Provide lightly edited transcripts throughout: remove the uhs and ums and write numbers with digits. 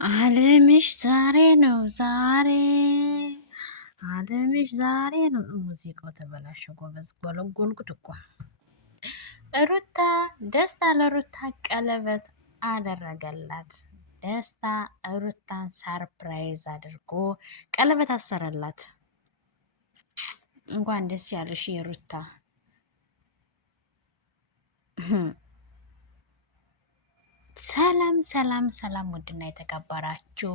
አለምሽ ዛሬ ነው ዛሬ አለምሽ ዛሬ ነው። ሙዚቃው ተበላሸ ጎበዝ፣ ጎለጎልኩት እኮ። ሩታ ደስታ ለሩታ ቀለበት አደረገላት። ደስታ ሩታን ሰርፕራይዝ አድርጎ ቀለበት አሰረላት። እንኳን ደስ ያለሽ የሩታ። ሰላም ሰላም ሰላም! ውድና የተከበራችሁ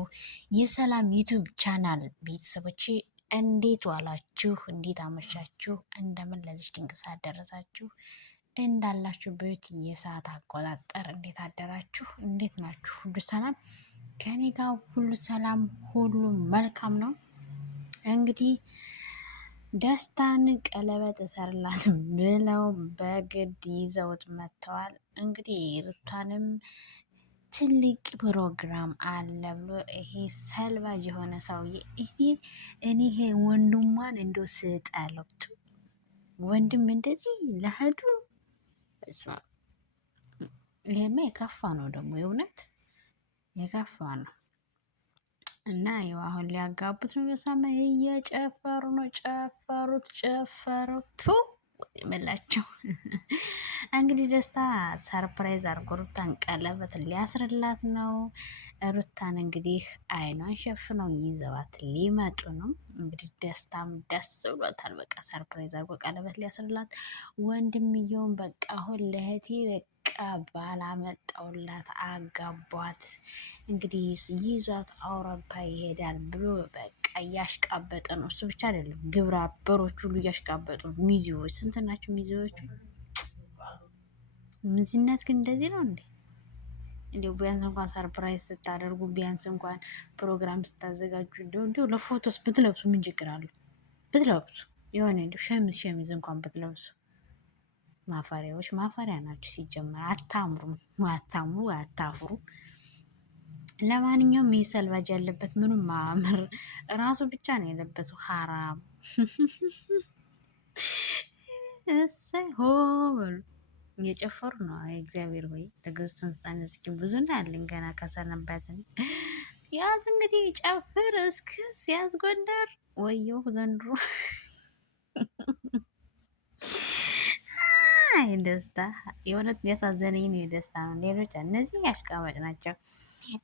የሰላም ዩቱብ ቻናል ቤተሰቦቼ እንዴት ዋላችሁ? እንዴት አመሻችሁ? እንደምን ለዚህ ድንቅ ሰዓት ደረሳችሁ? እንዳላችሁበት የሰዓት አቆጣጠር እንዴት አደራችሁ? እንዴት ናችሁ? ሁሉ ሰላም ከኔ ጋር ሁሉ ሰላም፣ ሁሉ መልካም ነው። እንግዲህ ደስታን ቀለበት እሰርላት ብለው በግድ ይዘውት መጥተዋል። እንግዲህ ሩታንም ትልቅ ፕሮግራም አለ ብሎ ይሄ ሰልባጅ የሆነ ሰውዬ እኔ ይሄ ወንድሟን እንዶ ስጠለብቱ ወንድም እንደዚህ ለህዱ ይሄማ የከፋ ነው ደግሞ የእውነት የከፋ ነው። እና ይኸው አሁን ሊያጋቡት ነው። በሳማ እየጨፈሩ ነው። ጨፈሩት መላቸው። እንግዲህ ደስታ ሰርፕራይዝ አድርጎ ሩታን ቀለበት ሊያስርላት ነው። ሩታን እንግዲህ አይኗን ሸፍነው ይዘዋት ሊመጡ ነው። እንግዲህ ደስታም ደስ ብሎታል። በቃ ሰርፕራይዝ አድርጎ ቀለበት ሊያስርላት፣ ወንድምየውን በቃ አሁን ለእህቴ ባላመጣውላት አጋቧት። እንግዲህ ይዟት አውሮፓ ይሄዳል ብሎ በቃ እያሽቃበጠ ነው። እሱ ብቻ አይደለም፣ ግብረ አበሮች ሁሉ እያሽቃበጡ ነው። ሚዜዎች ስንት ናቸው ሚዜዎቹ? ምዝነት ግን እንደዚህ ነው እንዴ? እንዲሁ ቢያንስ እንኳን ሰርፕራይዝ ስታደርጉ፣ ቢያንስ እንኳን ፕሮግራም ስታዘጋጁ እንዲሁ ለፎቶስ ብትለብሱ ምን ችግር አለው? ብትለብሱ የሆነ እንዲሁ ሸሚዝ እንኳን ብትለብሱ። ማፈሪያዎች ማፈሪያ ናችሁ ሲጀመር። አታምሩ፣ አታፍሩ። ለማንኛውም ይህ ሰልባጅ ያለበት ምንም ማምር ራሱ ብቻ ነው የለበሰው። ሀራም እሰይ ሆ በሉ እየጨፈሩ ነው። እግዚአብሔር ሆይ ትዕግስቱን ስጠን እስኪ። ብዙ እንዳያለን ገና ከሰነበትን። ያዝ እንግዲህ ጨፍር እስክስ ያዝ ጎንደር ወየው ዘንድሮ ደስታ የእውነት ያሳዘነኝ ነው። የደስታ ነው። ሌሎች እነዚህ ያሽቃበጥ ናቸው።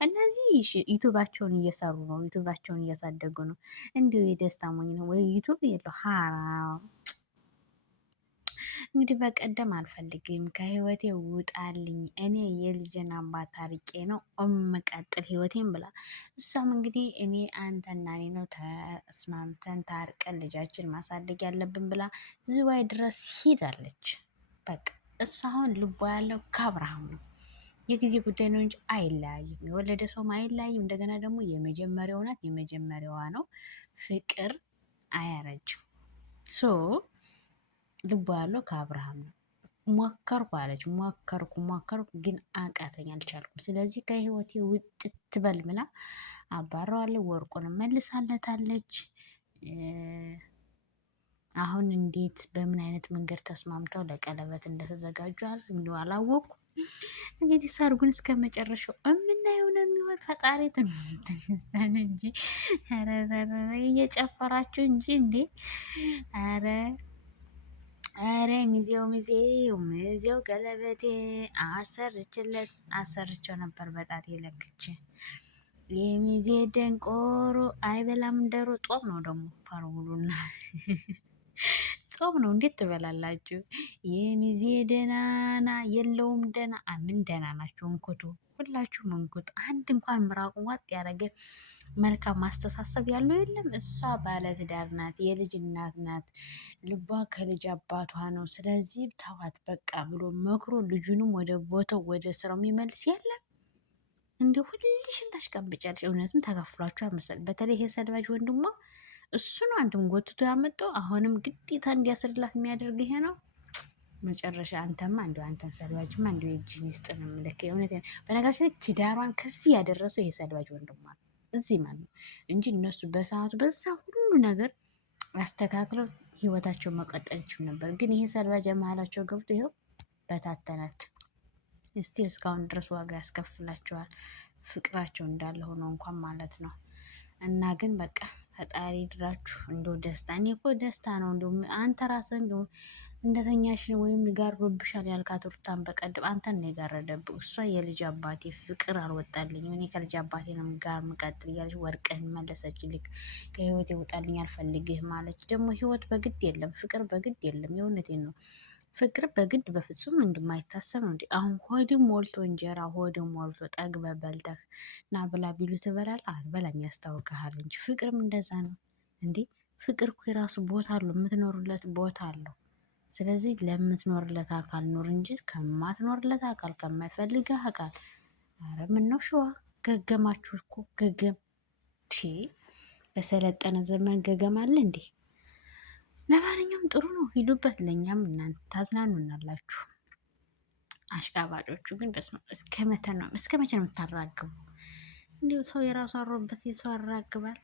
እነዚህ ዩቱባቸውን እየሰሩ ነው። ዩቱባቸውን እያሳደጉ ነው። እንዲሁ የደስታ ሞኝ ነው ወይ ዩቱብ የለው ሀራ እንግዲህ በቀደም አልፈልግም ከህይወቴ ውጣልኝ፣ እኔ የልጅን አባት ታርቄ ነው እምቀጥል ህይወቴን ብላ፣ እሷም እንግዲህ እኔ አንተና እኔ ነው ተስማምተን ታርቀን ልጃችን ማሳደግ ያለብን ብላ ዝዋይ ድረስ ሂዳለች። በቃ እሱ አሁን ልቧ ያለው ከአብርሃም ነው። የጊዜ ጉዳይ ነው እንጂ አይለያዩም። የወለደ ሰውም አይለያዩም። እንደገና ደግሞ የመጀመሪያው ናት፣ የመጀመሪያዋ ነው። ፍቅር አያረጅም። ሶ ልቧ ያለው ከአብርሃም ነው። ሞከርኩ አለች። ሞከርኩ ግን አቃተኝ፣ አልቻልኩም። ስለዚህ ከህይወቴ ውጥት ትበል ብላ አባረዋለች። ወርቁንም መልሳለታለች። አሁን እንዴት በምን አይነት መንገድ ተስማምተው ለቀለበት እንደተዘጋጁ እንደው አላወኩም። እንግዲህ ሰርጉን እስከ መጨረሻው የምናየው ነው የሚሆን። ፈጣሪ ትንስተን እንጂ እየጨፈራችሁ እንጂ እንዴ! ኧረ ሚዜው ቀለበቴ አሰርቸው ነበር በጣት የለክች የሚዜ ደንቆሮ አይበላም እንደሮ ጦም ነው ደግሞ ፈርሙሉና ጾም ነው። እንዴት ትበላላችሁ? የሚዜ ደናና የለውም ደና ምን ደና ናችሁ? እንኩቱ ሁላችሁም እንኩት። አንድ እንኳን ምራቁ ዋጥ ያደረገ መልካም ማስተሳሰብ ያለው የለም። እሷ ባለትዳር ናት፣ የልጅ እናት ናት። ልቧ ከልጅ አባቷ ነው። ስለዚህ ተዋት በቃ ብሎ መክሮ ልጁንም ወደ ቦታው ወደ ስራው የሚመልስ የለም። እንደ ሁልሽን ታሽቀብጫለሽ። እውነትም ተከፍሏችኋል መሰል። በተለይ ይሄ ሰልባጅ ወንድሟ እሱ ነው አንድም ጎትቶ ያመጣው። አሁንም ግዴታ እንዲያስርላት የሚያደርግ ይሄ ነው መጨረሻ። አንተማ እንዲሁ አንተን ሰልባጅማ እንዲሁ የእጅህን ይስጥ ነው የምልህ። የእውነት በነገራችን ላይ ትዳሯን ከዚህ ያደረሰው ይሄ ሰልባጅ ወንድሟ ነው እዚህ ማለት ነው እንጂ እነሱ በሰዓቱ በዛ ሁሉ ነገር አስተካክለው ህይወታቸው መቀጠል ይችሉ ነበር። ግን ይሄ ሰልባጅ መሀላቸው ገብቶ ይኸው በታተናት። እስቲል እስካሁን ድረስ ዋጋ ያስከፍላቸዋል። ፍቅራቸው እንዳለ ሆኖ እንኳን ማለት ነው። እና ግን በቃ ፈጣሪ ድራችሁ እንደው ደስታ እኔ እኮ ደስታ ነው እንደው አንተ ራስህ እንደው እንደተኛሽ ወይም ጋርዶብሻል ያልካት ሩታን በቀደም አንተን ነው የጋረደብህ። እሷ የልጅ አባቴ ፍቅር አልወጣልኝም እኔ ከልጅ አባቴ ነው ጋር ምቀጥል እያለች ወርቅህን መለሰች። ልክ ከህይወት ይውጣልኝ አልፈልግህም ማለች። ደግሞ ህይወት በግድ የለም፣ ፍቅር በግድ የለም። የእውነቴን ነው። ፍቅር በግድ በፍጹም እንደማይታሰብ ነው። እንዲ አሁን ሆድም ሞልቶ እንጀራ ሆድም ሞልቶ ጠግበ በልተህ ና ብላ ቢሉ ትበላለህ? አትበላም፣ ያስታውቅሃል እንጂ። ፍቅርም እንደዛ ነው እንዴ። ፍቅር እኮ የራሱ ቦታ አለው፣ የምትኖሩለት ቦታ አለው። ስለዚህ ለምትኖርለት አካል ኖር እንጂ ከማትኖርለት አካል ከማይፈልግህ አካል ኧረ ምነው ሸዋ ገገማችሁ እኮ ገገም ቲ በሰለጠነ ዘመን ገገም አለ እንዴ? ለማንኛውም ጥሩ ነው፣ ሂዱበት። ለእኛም እናንተ ታዝናኑናላችሁ። አሽቃባጮቹ ግን እስከ መቼ ነው የምታራግቡ? እንዲሁ ሰው የራሱ አሮበት የሰው ያራግባል።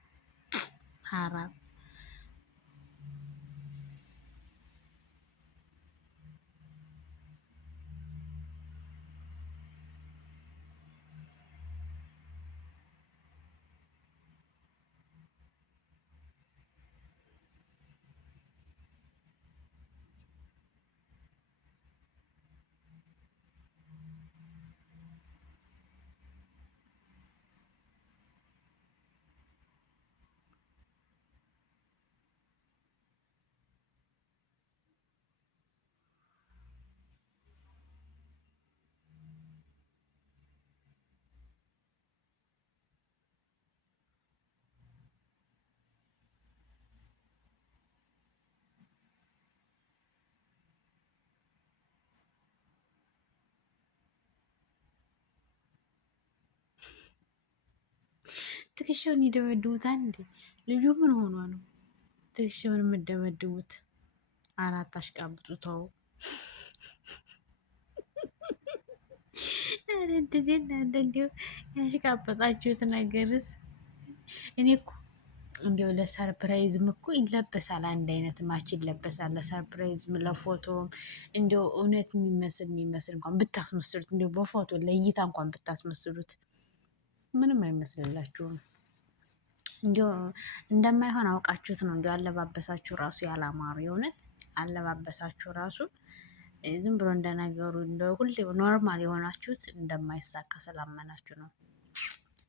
ሀራም ትከሻውን ይደበድቡታል እንዴ? ልጁ ምን ሆኗ ነው ትከሻውን የምደበድቡት? አራት አሽቃብጡ ተው። ረድድ እናንተ እንዲሁ ያሽቃበጣችሁት ነገርስ። እኔ እኮ እንዲያው ለሰርፕራይዝም እኮ ይለበሳል፣ አንድ አይነት ማች ይለበሳል። ለሰርፕራይዝም ለፎቶም እንዲያው እውነት የሚመስል እንኳን ብታስመስሉት፣ እንዲያው በፎቶ ለእይታ እንኳን ብታስመስሉት ምንም አይመስልላችሁም። እንዲሁ እንደማይሆን አውቃችሁት ነው። እንዲሁ አለባበሳችሁ ራሱ ያላማሩ፣ የእውነት አለባበሳችሁ ራሱ ዝም ብሎ እንደነገሩ እንደ ሁሌ ኖርማል የሆናችሁት እንደማይሳካ ስላመናችሁ ነው።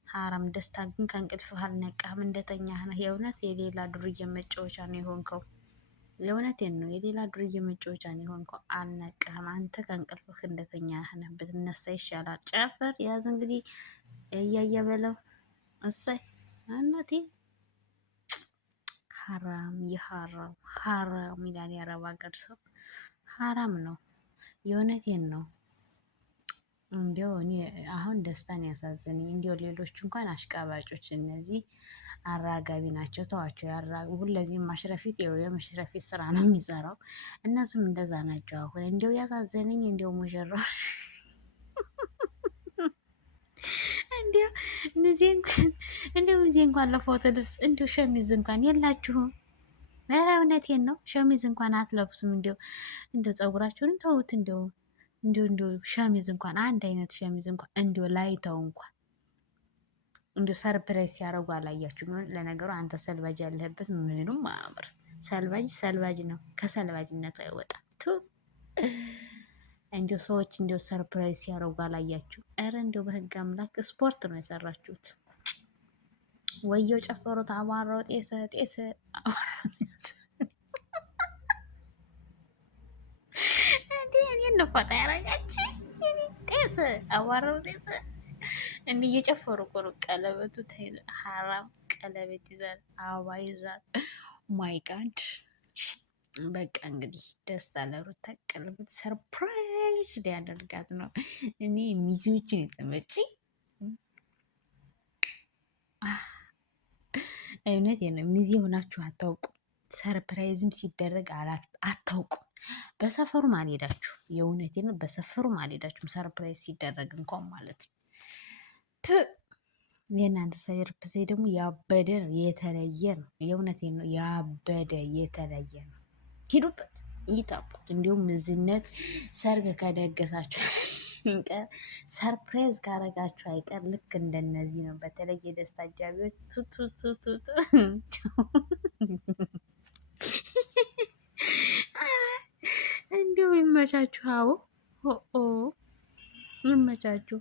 ሀራም ደስታ ግን ከእንቅልፍህ አልነቃህም፣ እንደተኛህ ነህ። የእውነት የሌላ ዱርዬ መጫወቻ ነው የሆንከው። የእውነቴን ነው፣ የሌላ ዱርዬ መጫወቻ ነው የሆንከው። አልነቃህም አንተ ከእንቅልፍህ እንደተኛህ ነህ። ብትነሳ ይሻላል። ጨፈር ያዝ እንግዲህ እያየ በለው። እሰይ እናቴ ሀራም ሀራም ይላል የአረብ ሀገር ሰው። ሀራም ነው፣ የእውነቴን ነው። እንዲያው እኔ አሁን ደስታን ያሳዘነኝ እንዲያው ሌሎች እንኳን አሽቃባጮች እነዚህ አራጋቢ ናቸው፣ ተዋቸው ያራጉ። ሁለዚህም ማሽረፊት የመሽረፊት ስራ ነው የሚሰራው። እነሱም እንደዛ ናቸው። አሁን እንዲያው ያሳዘነኝ እንዲያው ሙሽራው እንዲያው ሚዜ እንኳን ለፎቶ ልብስ እንዲያው ሸሚዝ እንኳን የላችሁም። ኧረ እውነቴን ነው፣ ሸሚዝ እንኳን አትለብሱም። እንዲያው ፀጉራችሁን ተውት። እንዲያው ሸሚዝ እንኳን አንድ አይነት ሸሚዝ እንኳን እንዲያው ላይተው እንኳን እንዲያው ሰርፕራይዝ ሲያደርጉ አላያችሁም? ለነገሩ አንተ ሰልባጅ ያለህበት ምንም አያምር። ሰልባጅ ነው፣ ከሰልባጅነቱ አይወጣም። እንዲያው ሰዎች እንዲያው ሰርፕራይዝ ሲያደርጉ አላያችሁ? ኧረ እንዲያው በህግ አምላክ ስፖርት ነው የሰራችሁት። ወየው ጨፈሩት፣ አማራው ጤሰ እንዴ! እኔን ነው ፎጣ ያረጋችሁ። ጤሰ አማራው ጤሰ እንዴ! እየጨፈሩ እኮ ነው። ቀለበቱ ሀራም ቀለበት ይዛል፣ አበባ ይዛል። ማይ ጋድ! በቃ እንግዲህ ደስታ ለሩታ ቀለበት ሰርፕራይዝ ሊያደርጋት ነው። እኔ ሚዜዎችን የተመጪ እውነት ነው። ሚዜ ሆናችሁ አታውቁም። ሰርፕራይዝም ሲደረግ አታውቁም። በሰፈሩም አልሄዳችሁ። የእውነቴ ነው። በሰፈሩም አልሄዳችሁም። ሰርፕራይዝ ሲደረግ እንኳን ማለት ነው። የእናንተ ሰርፕራይዝ ደግሞ ያበደ ነው፣ የተለየ ነው። የእውነቴ ነው። ያበደ የተለየ ነው። ሂዱበት፣ ይጣበት። እንዲሁም እዝነት ሰርግ ከደገሳችሁ ሰርፕራይዝ ካረጋችሁ አይቀር ልክ እንደነዚህ ነው። በተለይ የደስታ አጃቢዎች ቱቱቱቱቱ እንዲሁ ይመቻችሁ። አዎ ኦ ይመቻችሁ።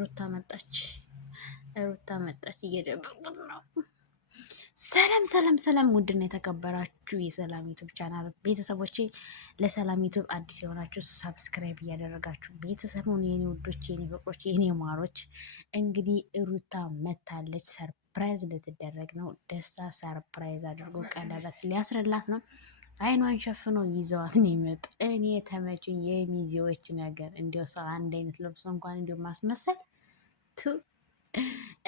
ሩታ መጣች፣ ሩታ መጣች። እየደበቁት ነው። ሰላም ሰላም ሰላም! ውድና የተከበራችሁ የሰላም ዩቱብ ቻናል ቤተሰቦቼ፣ ለሰላም ዩቱብ አዲስ የሆናችሁ ሰብስክራይብ እያደረጋችሁ ቤተሰቡን የኔ ውዶች፣ የኔ ፍቅሮች፣ የኔ ማሮች፣ እንግዲህ ሩታ መታለች። ሰርፕራይዝ ልትደረግ ነው። ደስታ ሰርፕራይዝ አድርጎ ቀለበት ሊያስረላት ነው። አይኗን ሸፍኖ ይዘዋት ነው ይመጡ። እኔ ተመችኝ የሚዜዎች ነገር። እንዲያው ሰው አንድ አይነት ለብሶ እንኳን እንዲሁ ማስመሰል ቱ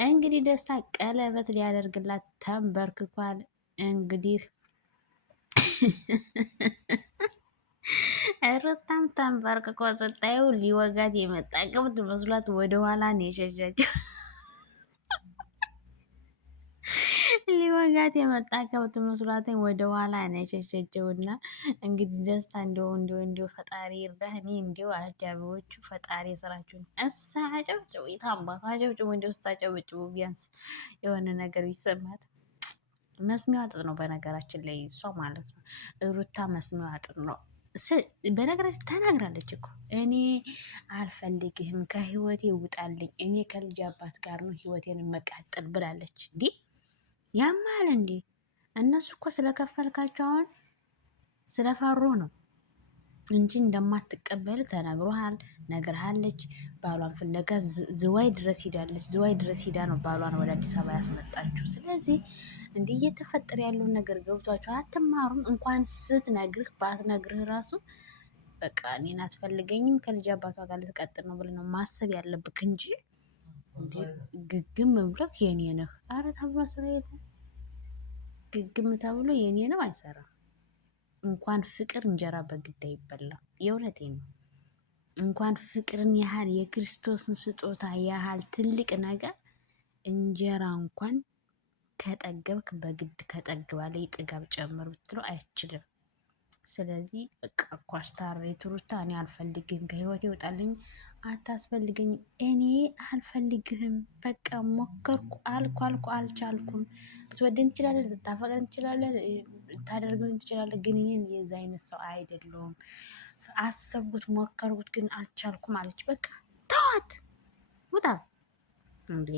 እንግዲህ ደስታ ቀለበት ሊያደርግላት ተንበርክኳል። እንግዲህ ሩታም ተንበርክኮ ስታዩ ሊወጋት የመጣ ቅብት መስሏት ወደኋላ ነው የሸሸችው። ሊወጋት የመጣ ከብት መስሏትን ወደ ኋላ ነው የሸሸችው። እና እንግዲህ ደስታ እንዲሁ ፈጣሪ ይርዳህ። እኔ እንዲሁ አጃቢዎቹ ፈጣሪ ስራችሁን እሳ አጨብጭቡ፣ የታባቱ አጨብጭቡ። እንዲሁ ስታጨብጭቡ ቢያንስ የሆነ ነገር ቢሰማት። መስሚያዋ ጥጥ ነው በነገራችን ላይ እሷ ማለት ነው። ሩታ መስሚያዋ ጥጥ ነው። በነገራችን ተናግራለች እኮ እኔ አልፈልግህም፣ ከህይወቴ ውጣልኝ፣ እኔ ከልጅ አባት ጋር ነው ህይወቴን መቃጠል ብላለች። እንዲህ ያማል እንዴ? እነሱ እኮ ስለከፈልካቸው አሁን ስለፈሩ ነው እንጂ እንደማትቀበል ተነግሮሃል፣ ነግርሃለች። ባሏን ፍለጋ ዝዋይ ድረስ ሂዳለች። ዝዋይ ድረስ ሂዳ ነው ባሏን ወደ አዲስ አበባ ያስመጣችሁ። ስለዚህ እንዲህ እየተፈጠረ ያለውን ነገር ገብቷቸው አትማሩም? እንኳን ስትነግርህ ባትነግርህ ራሱ በቃ እኔን አትፈልገኝም ከልጅ አባቷ ጋር ልትቀጥል ነው ብለህ ነው ማሰብ ያለብክ እንጂ ግግም ብለህ የኔ ነህ። አረ ተብሎ ስራ የለ ግግም ተብሎ የኔ ነው አይሰራም። እንኳን ፍቅር እንጀራ በግድ አይበላም። የእውነቴ ነው። እንኳን ፍቅርን ያህል የክርስቶስን ስጦታ ያህል ትልቅ ነገር እንጀራ እንኳን ከጠገብክ በግድ ከጠግባለ ጥጋብ ጨምር ብትለው አይችልም። ስለዚህ በቃ ኳስታሬ ሩታ እኔ አልፈልግህም፣ ከህይወቴ ይወጣልኝ፣ አታስፈልገኝም፣ እኔ አልፈልግህም። በቃ ሞከርኩ አልኩ አልቻልኩም። ልትወደኝ ትችላለህ፣ ልታፈቅረኝ ትችላለህ፣ ልታደርግልኝ ትችላለህ፣ ግን እኔን የዛ አይነት ሰው አይደለሁም። አሰብኩት፣ ሞከርኩት፣ ግን አልቻልኩም አለች። በቃ ተዋት፣ ውጣ እንዴ!